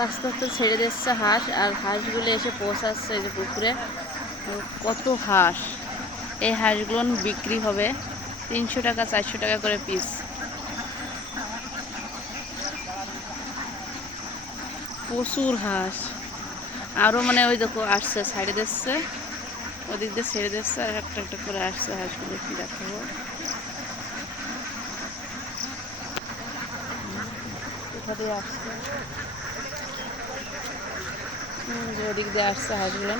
রাস্তা তো ছেড়ে দিচ্ছে হাঁস, আর হাঁসগুলো এসে পৌঁছাচ্ছে এই যে পুকুরে। কত হাঁস! এই হাঁসগুলো বিক্রি হবে 300 টাকা 400 টাকা করে পিস। প্রচুর হাঁস। আরও মানে ওই দেখো আসছে, ছাড়ে দিচ্ছে, ওদিক দিয়ে ছেড়ে দিচ্ছে, আর একটা একটা করে আসছে হাঁসগুলো, কি দেখাবো। কোথা দিয়ে আসছে, যে ওদিক দিয়ে আসছে হাঁসগুলো।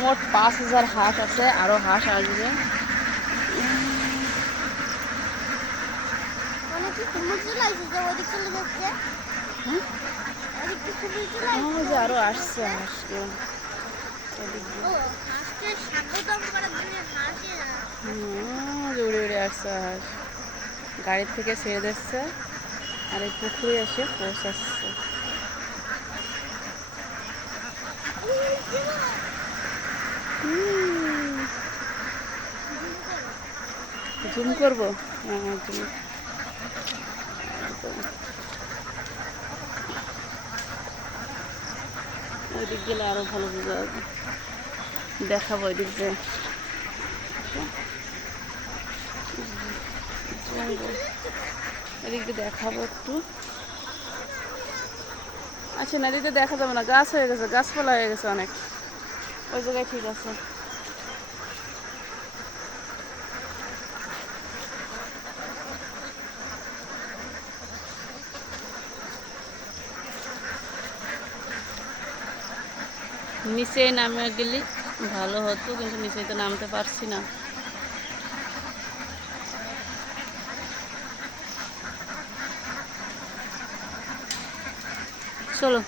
মোট 5000 হাঁস আছে, আরও হাঁস আসবে। যে আরো আসছে হাঁসগুলো, উড়ে উড়ে আসছে হাঁস, গাড়ির থেকে ছেড়ে দিচ্ছে আর এই পুকুরে এসে পৌঁছাচ্ছে। জুম করবো, হ্যাঁ জুম। ওই দিক গেলে আরো ভালো বোঝা যাবে, দেখাবো ওই দিক দিয়ে। এদিক দিয়ে দেখাবো একটু। আচ্ছা, নদীতে দেখা যাবে না, গাছ হয়ে গেছে, গাছপালা হয়ে গেছে অনেক, ওই জায়গায় ঠিক আছে। নিচে নামে গেলে ভালো হতো, কিন্তু নিচে তো নামতে পারছি না। চলো।